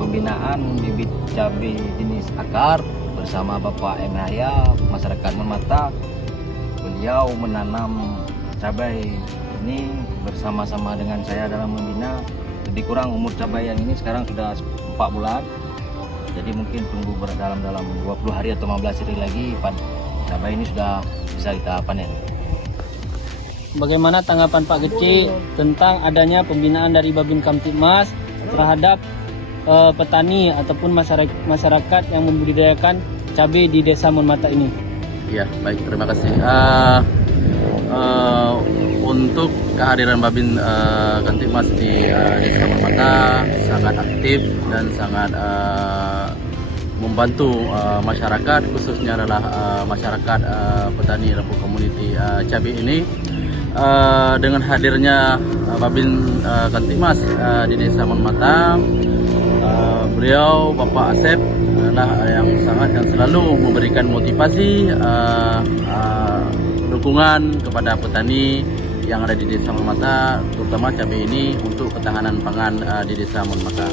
pembinaan bibit cabai jenis akar bersama Bapak M. Yahya, masyarakat Monmata. Beliau menanam cabai ini bersama-sama dengan saya dalam membina. Lebih kurang umur cabai yang ini sekarang sudah 4 bulan. Jadi mungkin tunggu dalam 20 hari atau 15 hari lagi cabai ini sudah bisa kita panen. Bagaimana tanggapan Pak Kecik tentang adanya pembinaan dari Babin Kamtibmas terhadap petani ataupun masyarakat yang membudidayakan cabai di Desa Monmata ini? Ya, baik, terima kasih. Untuk kehadiran Babin Kamtibmas di Desa Monmata sangat aktif dan sangat membantu masyarakat, khususnya adalah masyarakat petani Rempu Community cabai ini. Dengan hadirnya Babin Kamtibmas di Desa Monmata, beliau Bapak Asep adalah yang selalu memberikan motivasi, dukungan kepada petani yang ada di Desa Monmata, terutama cabai ini untuk ketahanan pangan di Desa Monmata.